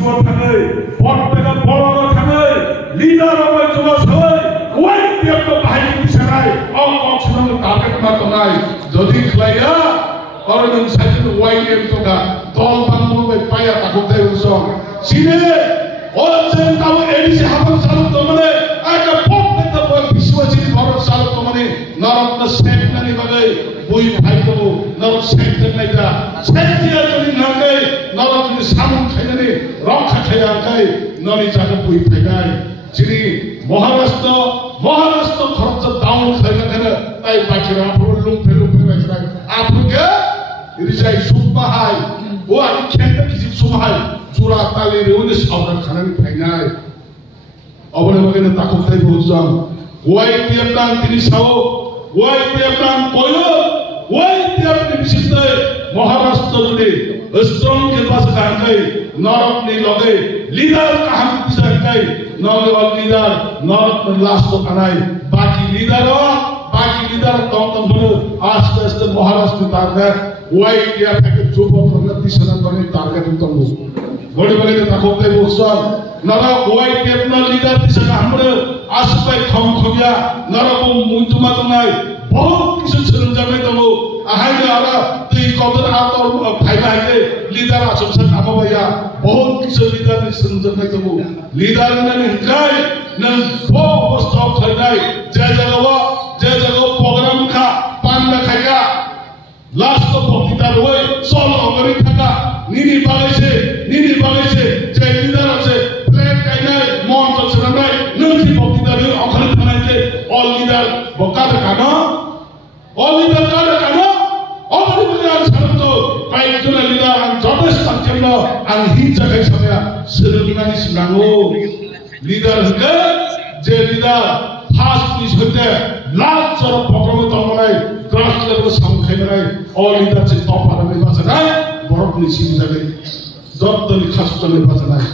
থানায় প্রত্যেক বড় থানায় লিডার হবে যুবসভায় ওই দেব বাহিনী বিছানায় অকক্সন টার্গেট মাত্র নাই যদি খেলাইয়া অরুণ সাইজের ওয়াই এম তোটা দল বান্ধব পাইয়া তাকে দেয় উৎসব সিনে অচেন তাও এডিসি হাফন চালক মানে একটা প্রত্যেকটা বিশ্ববাসীর ভারত চালক মানে নরত্ন শেখ নানি বাগে বই ভাই দেবো নরক শেখ নাইটা শেখ দিয়া যদি নাগে নরক যদি সামন খাইজানে রক্ষা খাইয়া খাই ননি যাকে বই ফাইগায় যিনি মহারাষ্ট্র খরচ ডাউন খাইনা খাইনা তাই বাকিরা আপনার লুম ফেলু ফেলাইছিলেন আপনাকে রিজাই সুবাহাই ও আমি খেলতে কিছু সুবাহাই চূড়া তালে রেউনে সাউরা খানানি ফাইনাই অবনে বগেনে তাকম তাই বুঝলাম ওয়াই পিয়াপ্রান তিনি সাও ওয়াই পিয়াপ্রান কয়ো ওয়াই পিয়াপ্রান বিশিষ্ট মহারাষ্ট্র জুড়ে স্ট্রং के पास কাহাই নরক নি লগে লিডার কাহাম পিছাই কাই নরক লিডার নরক লাস্ট তো কানাই বাকি লিডার দম হলো আস্তে আস্তে মহারাষ্ট্র টার্গেট ওয়াই পিয়া থেকে যুবক দিশনা করে টার্গেট উত্তম বড় বড় তাকো তাই বলছাম নরা ওয়াই পিয়া লিডার দিশনা আমরা আসপাই খমখমিয়া নরক মুইতুমা নাই বহুত কিছু সরঞ্জামে দেবো আহাইলে আরা তুই কদর আতর ফাইলাইলে লিডার আসছে নামো ভাইয়া বহুত কিছু লিডার সরঞ্জামে দেবো লিডার মানে কাই না বো অবস্থা খাইলাই যে জায়গা প্রোগ্রাম খা পান্ডা খাইয়া লাস্ট বক্তৃতার ওই সলো করি থাকা নিনি বাগাইছে যে লিডার আছে প্লেন কাইনাই মন চলছে না নাই নথি বক্তৃতার অখানে থানাইতে অল লিডার বকাতে কানা অল লিডার কানা অবধি লিডার ছাড়তো কয়েকজন লিডার যথেষ্ট জন্য আমি হি জায়গায় সময়া সেরুনানি সিনাঙ্গো লিডার হতে যে লিডার ফার্স্ট পিস হতে লাখ চর প্রোগ্রামে তমনাই ক্রাশ লেভেল সংখ্যায় নাই অল লিডার যে টপ আরামে বাজে নাই বড় নিশি যাবে যতনি খাসত বাজে নাই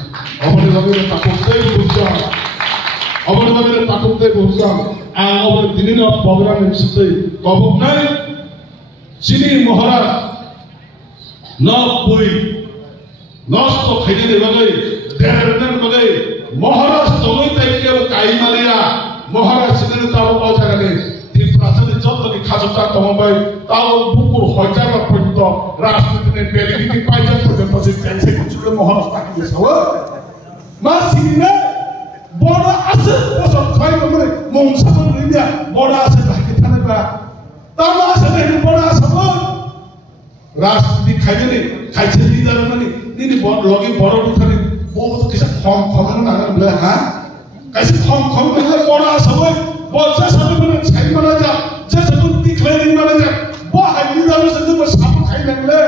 অবধি ভাবে তাকতে বুঝা অবধি ভাবে তাকতে বুঝা আর অবধি দিনের প্রোগ্রামে বিশিষ্ট কবক নাই চিনি মহারাজ নব্বই নষ্ট খাইলে বাগে দেড় বাগে মহারাজ তলৈ তাইকে কাইমালিয়া মহারাজ সিনে তার অজাগানে ত্রিপুরাতে যতনি খাজটা তমবাই তাও বুকুর হজার পর্যন্ত রাজনীতিতে ভ্যালিডিটি পাইজা পর্যন্ত যে টেন্সে কিছু মহারাজ তাকে দিছাও মা সিনে বড় আছে বছর ছয় নম্বরে মংসাবন নিয়া বড় আছে ভাইকে থানে বা তামা আছে নেই বড় আছে রাজনীতি খাইছে লিডার মানে নিনি লগে বড় কথানে বহুত কিছু খম না বলে হ্যাঁ কাছে খম বলে বড় আছে ওই বলছে সব মানে ছাই মারা যা যে সব টিকলেন মারা যা বো হাই লিডার সে তো সাপ খাই লাগলে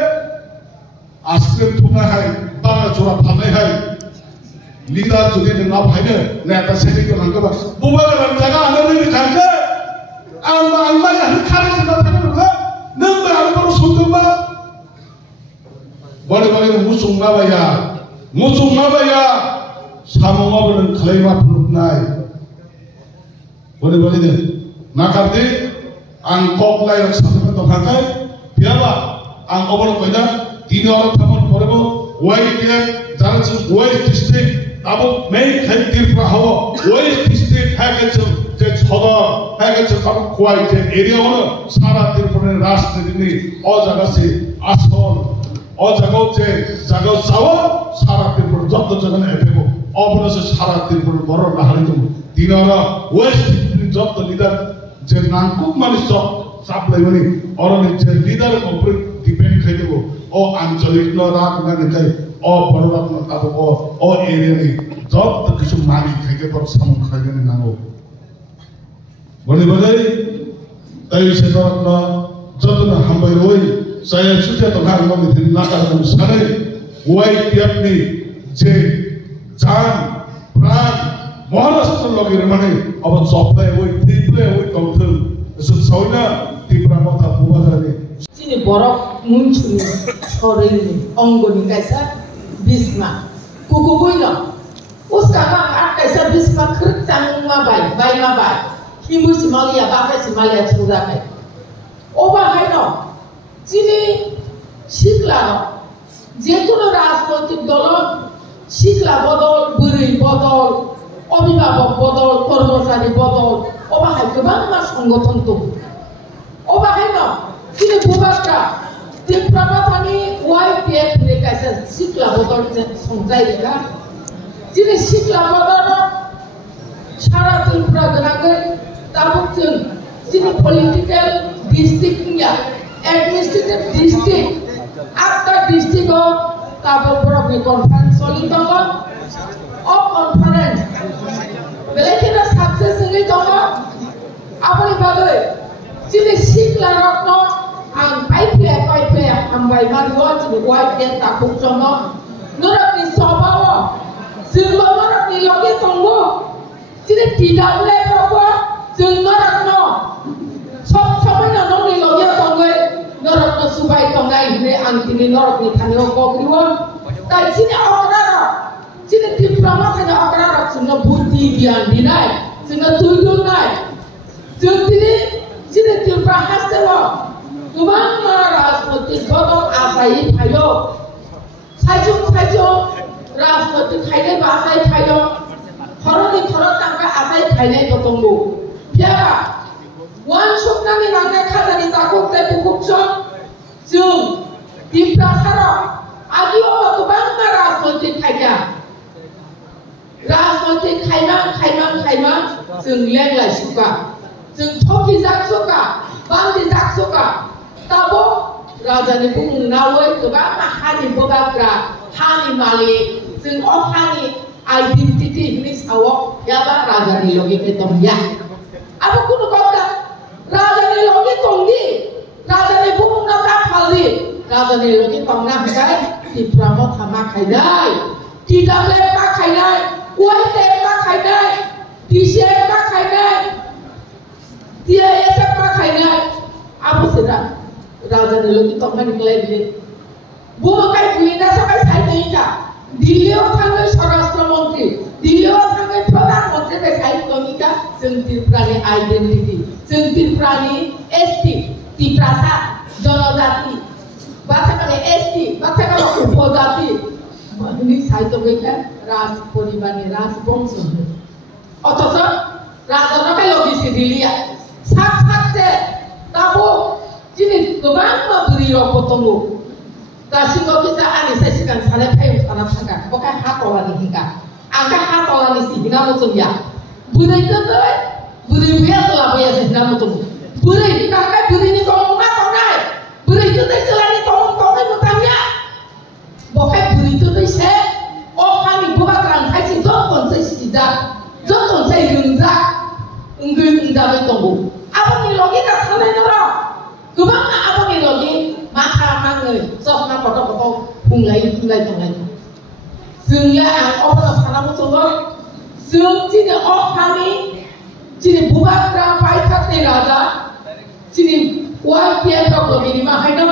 আজকে তোমরা হাই বাংলা জোড়া ভাবে হাই লিডার যদি না ভাইনে নেতা সেটি তো লাগবে বুবা জায়গা আনন্দ খাইছে আল্লাহ খারে না থাকে না নবে আলবর সুন্দরবা বড় বড় মুসুং মাবায়া সামংবা বলেন খাইমা ফুট নাই বলে দে না কাটে আং কপলাই সামনে তো ভাঙায় পিয়াবা আং অবর কইদা তিন অর থামন পড়ব ওয়াই কে জানছ ওয়াই ডিস্ট্রিক্ট আবো মেই খাই ত্রিপুরা হবো ওয়াই ডিস্ট্রিক্ট হ্যাগেছে যে ছদা হ্যাগেছে সব কোয়াই যে এরিয়া হলো সারা ত্রিপুরার রাজনীতি অ জায়গাছে আসল অ জায়গা যে জায়গা যাওয়া সারা ত্রিপুরা যত জায়গা এফেব অবশ্যই সারা ত্রিপুরা বড় নাহারি দেব তিন অর ওয়েস্ট যত লিডার যে নাঙ্কুক মানুষ সব সাপ্লাই মানে অরণের যে লিডার উপরে ডিপেন্ড খাই দেব ও আঞ্চলিক রাগ না নেতাই ও বড় রত্ন তাব ও এরিয়ানি যত কিছু মালিক খাইতে পর সামন খাইতে নাঙ্গো বলে তাই সে রত্ন যত না হাম্বাই রই saya sudah telah mengingatkan saya, wai tiap ni je jan pran Maharashtra lagi mana, abang sopai wai triple wai kauthal, sesuatu tipra mata buat ni. Sini borok muncul, sore ini, onggoni kaisa bisma, kuku boyno, uskama kaisa bisma kerjang mabai, ibu si Malia, bapak si Malia sudah kai, oba kai no. যিনি শিখলাম যে কোনো রাজনৈতিক দল শিক্ষা বদল বুড়ি বদল অভিভাবক বদল কর্মচারী বদল অবাহাই গোबां সংগঠন दं अबाहाय न दिनै बुबाफ्रा ত্রিপুরামাথানি YPF नि कायसा सिख्ला बदल संजायगा दिनै सिख्ला बदल सारा त्रिपुरा गोनाङै दाबो जों दिनै पलिटिकल डिस्ट्रिक्ट निया एडमिनिस्ट्रेटिव डिस्ट्रिक्ट 8टा डिस्ट्रिक्टआव दाबो बरफनि कनफारेन्स सलि दङ अफ कनफारेन्स बेलायखिना साक्सेस होङै दङ आबनि बागै दिनै सिख्ला रत्न आं पाइप्ले हामबाय मारियो दिनै YPF दाखौ दङ नरकनि सभाव जोंबो नरकनि लगे दङ दिनै TWA फोरावबो जों नरकनो सब समायना नरकनि लगे दङ नरकनो सुबाय दंनाय होननानै आं दिनै नरकनि थानायाव गग्रियो दा दिनै अग्रारा दिनै ত্রিপুরামাথাनि अग्रारा जोंनो बुद्धि गियान दिनाय जोंनो दुइदुनाय जों दिनै त्रिपुरा हास्टेलाव गोबां राजनैतिक बदल आसायै फायो साइजों राजनैतिक खायनाय बासाय फायो खर'नि खर' तांका आसाय फायनाय दङ बियारा वान सप्ताहनि नांनाय खाजानि दाखौथाय बुकुबजों जों त्रिपुरा साराव आदियाव गोबां राजनैतिक खायगा राजनैतिक खायमा जों लेंलाय सुखा जों थकि जाखसुखा बांदि जाखसुखा दाबो राजानि बुंनावै गोबां हानि बोगाग्रा हानि मालिक जों हानि आइडेन्टिटी नि सावाव याबा राजानि लगे दंया अब कुनु बाबा राजानि लगे दंदि राजानि बुंना दा फालि राजानि लगे दंना हाय त्रिपुरामा थामा खायनाय TWA मा खायनाय YPF मा खायनाय DCF मा खायनाय DISF मा खायनाय अब सेरा राजानि लगे दंना निकलाय दिले बुमकाय बुइना सबाय साइदैका दिल्लीयाव थाङै स्वराष्ट्र मन्त्रि दिल्लीयाव थाङै प्रधानमन्त्रि बे साइदैका जों त्रिपुरानि आइडेन्टिटी जों त्रिपुरानि ST त्रिपुरासा जनजाति बाथाकाले ST बाथाकाले उपजाति नि साइदैका राज परिवारनि राजबंश अथच राजानोखाय लगिसे दिल्लीया साकसे दाबो दिनै गोबां बुरि रखौ दङ दासिमबो bisa ani saya sikan sana payung sana sangka bukan hak orang ini kan angka hak orang ini sih kita mau coba budaya itu budaya selalu ya sih kita mau coba budaya kakak budaya ini kamu nggak tahu nih budaya itu selalu kamu bertanya bukan budaya itu saya oh kami bukan orang saya sih jangan saya tidak jangan saya enggak tunggu apa nih lagi tak tahu nih orang gobaं apa nih lagi maka mangai sok na foto bunglai tonglai जोंला आं अबला सानामो जोङो जों दिनै अखानि दिनै बुबाग्रा बायथारनि राजा दिनै YPF रावबो बिनि माहायनो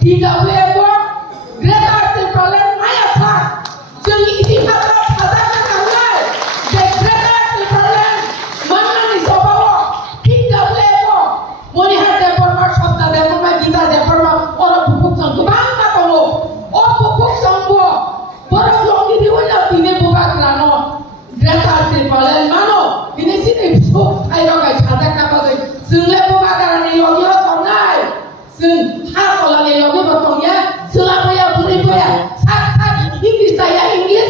TWA बो ग्रेटार त्रिपुरा माया सा जोंनि इतिहासाव थाजानो नांलाय जे ग्रेटार त्रिपुरा माननानै सभाव TWA बो मनिहार देबरमा सप्ता देबरमा गीता देबरमा अर बुकुजों गोबां दङ अ बुकुजोंबो बर' लंनि दिवैना दिनै बुगाग्रानो ग्रेटार त्रिपुरा मानो दिनै सिनै फिसौ आइरगाय थाजाग्रा बागै जोंलाय बुगाग्रानि लगियाव दंनाय जों हा कलानि लगियाव दंया सोलाबैया बुरैबैया साक इंलिस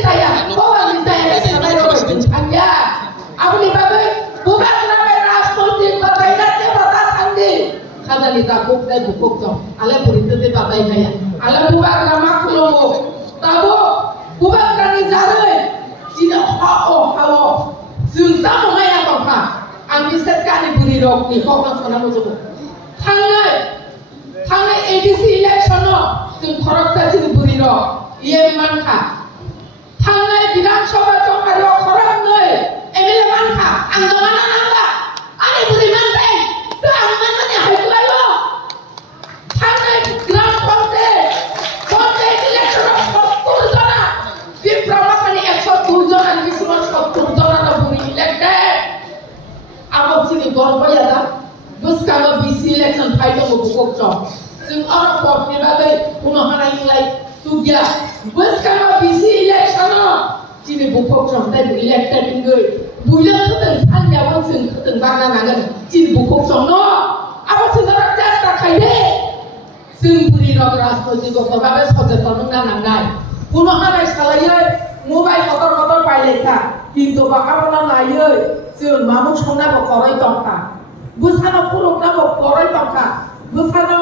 जाया बर'नि जाया सानाय रगाय दिन्थांया आबनि बागै बुगाग्रानि राजनैतिक बादायनायनि बादा थांदि खाजानि दाखौ दाय बुकुजों आले बुरैदे बादायनाया आले बुगाग्रा मा खुलुमो दाबो बुगाग्रानि जारै दिनै हाव जों दा नङाया दंखा आं बिसोरकानि बुरि रकनि क'क्राझार सानामो जोङो थांनाय ADC इलेक्शनाव जों खरगजाथिनि बुरि रक इएम मानखा थांनाय विधानसभा जमायाव खरगनै MLA मानखा आं दङना नांला आंनि बुरि मानबाय जों आं माननानै हायलायो थांनाय ग्राम पन्चायत इलेक्शनाव 70 जना त्रिपुरामाखानि 102 जनानि बिसिमाव 70 जना बुरि इलेक्टेड आबो दिनै गरबाया दा बुस्काबो BC इलेक्शन फाइदोंबो बुकजों जों अरब पटनि बागै उनाव हानायलाय सुगिया बुस्काबो BC इलेक्शनाव Cini bukok trong tay bùi lẹt tay bên người bùi lẹt cứ từng sang nhà bác sừng cứ từng bác nàng gần cini bukok trong nó apa sừng nó đã chết ta khai đê sừng bùi nó ra rồi thì có bà bé sao giờ còn nàng này bùi nó này sao lại mobile kotor pai leka কিন্তু বাকাবলা নাই sừng mà muốn sống nào có rồi tông cả busano puruk nào có rồi tông cả busano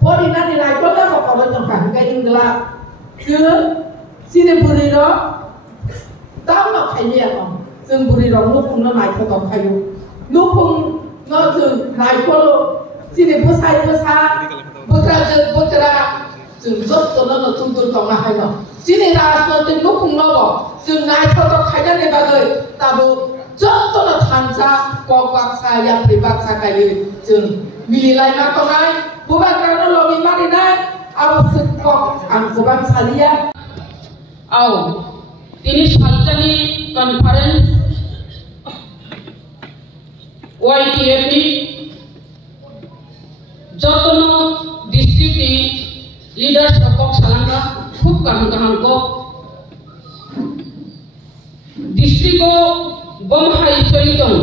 body na ni lai ko nào có rồi tông cả cái ingla cứ xin bùi đó tao nó khai nhẹ không sừng bùi đó lúc không nó lại có tông khai lúc không nó sừng lại có xin bùi sai bukra sừng rất cho nó tung tông là hay không xin ra nó tên lúc không nó bỏ sừng lại có tông khai ra này bao giờ ta bu rất là tham gia có bác sai ya pri bác sai cái gì sừng vì lại mà có này bu bác cái nó lo mi mà đi này abo sừng có ăn của bác sai dia তিনি সালচানি conference YTF ni jotono district ni leaders kok salanga khub kahang ko district ko bomhai choitong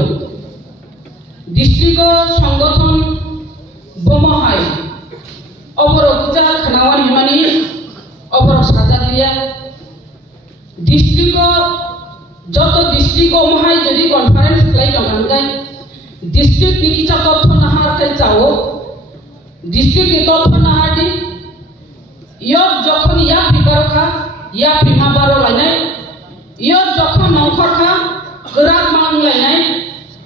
district ko সংগঠন bomhai oporo kuja khanawan himani oporo sajaliya district जो तो डिस्ट्रिक्ट को महाई जदी कॉन्फ्रेंस लाई लगा गए डिस्ट्रिक्ट की किचा तथ्य नहार के चाओ डिस्ट्रिक्ट की तथ्य नहार दी यो যখন या पिपर खा या पिमा बारो लाइनाय यो যখন नंखर खा गोरान मान लाइनाय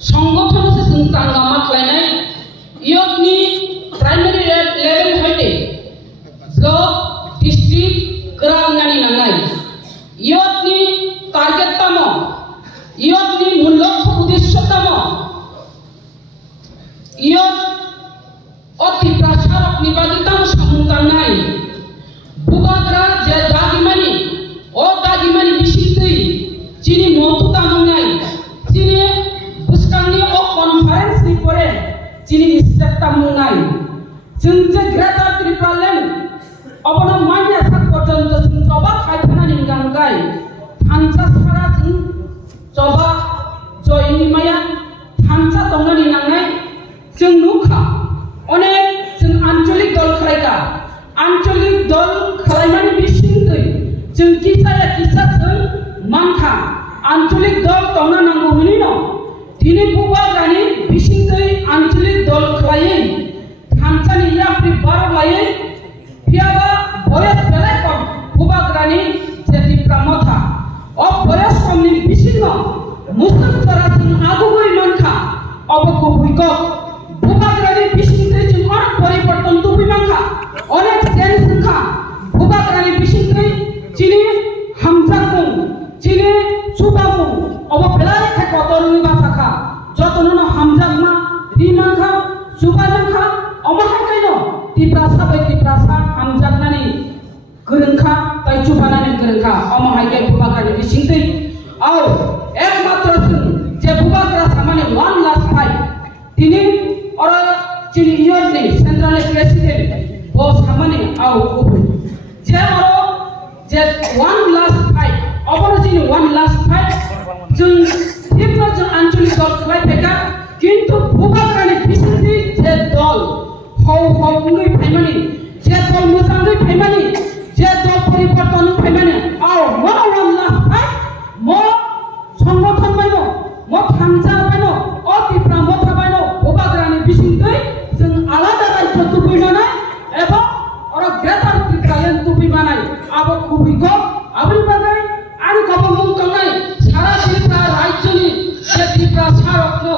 संगठन से संसांगा मात लाइनाय यो नि प्राइमरी लेवल होते ब्लॉक डिस्ट्रिक्ट गोरान नानी नानाय ইয়তনি টার্গেট তম ইয়তনি মূল লক্ষ্য উদ্দেশ্য তম ইয়ত অতি প্রসারক নিবেদিতম সমুদায় নাই বুবাগরা যে দাগিমানি ও দাগিমানি বিশিষ্টই চিনি মতো তাম নাই চিনি বুসকানি ও কনফারেন্স নি করে চিনি স্টেপ তাম নাই जों जे ग्रेटार त्रिपुरालेण्ड अबनो मान्या sak पर्यन्त जों जबा खायथाना निगांगाय थानसा सारा जों जबा जयनि माया थानसा दंनानि नांनाय जों नुखा अनेक जों आंचलिक दल खालायगा आंचलिक दल खालायनानै बिसिंदै जों किसाया किसा जों मानखा आंचलिक दल दंना नांगौ होनि न दिनै बुबाग्रानि बिसिंदै आंचलिक दल खालायै थानसानि याप्रि बार लायै पियाबा बयस बेलेकम बुबाग्रानि जेति प्रमथा अ बयस समनि बिसिंग मुस्लिम जराजों आगुबै मानखा अबको भुइक बुबाग्रानि बिसिंदै जों अनेक परिवर्तन तुबि मानखा अनेक चेन्ज जोंखा बुबाग्रानि बिसिंदै चिनि हामजामुं चिनि सुबामुं अब बेलाय खतरनि बासाखा जतननो हामजामा रिमानखा सुबानखा अमाहायनो तिप्रासा बै तिप्रासा हामजानानि गोरोंखा ताइ सुबानानि गोरोंखा अमाहायके बुबाग्रानि बिसिंदै आव एकमात्र जों जे बुबाग्रा सामाने 1 लास्ट फाइट तिनि और चिनि इयरनि सेंट्रल प्रेसिडेंट ओ सामाने आव गुबै जे और जे 1 लास्ट फाइट अबनो चिनि 1 लास्ट फाइट जों तिप्रा जों आंचलिक दल खालायफेका किन्तु बुबाग्रानि बिसिंदै जे दल हौहौङै फायमानि जे दल मोजाङै फायमानि जे दल परिवर्तन फायमानि आव मनो 1 लास्ट फाइट म संगठन बायनो म थामजा बायनो अ तिप्रा मथा बायनो बुबाग्रानि बिसिंदै जों आलादा राज्य तुबैनानै एबा अर ग्रेटार त्रिपुरालेण्ड तुबैनानै आबो खुबैखौ आबरि बागै आरो गबमुं तंनाय सारा त्रिपुरा राज्यनि जे त्रिपुरा सारकनो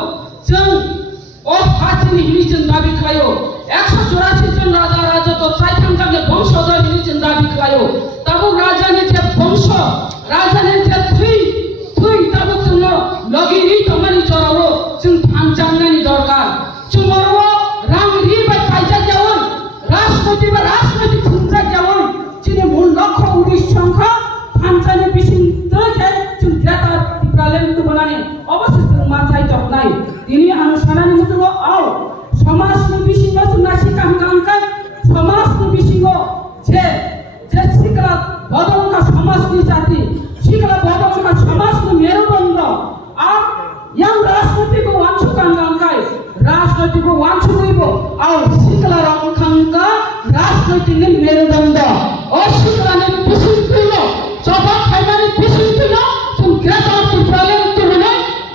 जों अ हाथिनि हिनि जों दाबि खायो 184 जन राजा राजत्व चाइथामजांनि बंशधर हिनि जों दाबि खायो ताबो राजानि जे बंश राजानि जे थै ताबो जोंनो लगिरि तंमानि রাজনৈতিক মেরুদণ্ড অস্বীকারের বিশুদ্ধ জবাব খাইবারের বিশুদ্ধ जों ग्रेटर प्रॉब्लम तो होने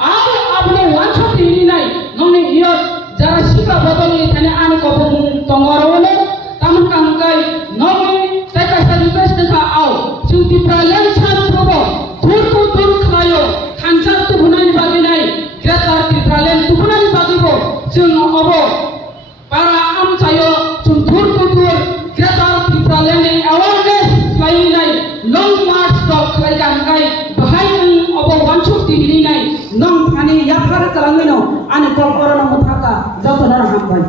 आरो आपने वांछती नहीं नोने इयो जरा शिका बदलने थाने आने को बुम तंगरवने तामन कांगाय नोने तका सर्विस देखा आओ जों दी प्रॉब्लम सान प्रबो दूर को दूर खायो खानजार तो बुनानि बागि नाही ग्रेटर दी प्रॉब्लम तो बुनानि बागिबो जों अबो para am sayo जों दूर को दूर ग्रेटर दी प्रॉब्लम ने अवेयरनेस लाई नाही long march stop khai gangai bahai obo wanchukti ni nai nong ani yaphar kalangino ani korona muthaka jotona hambai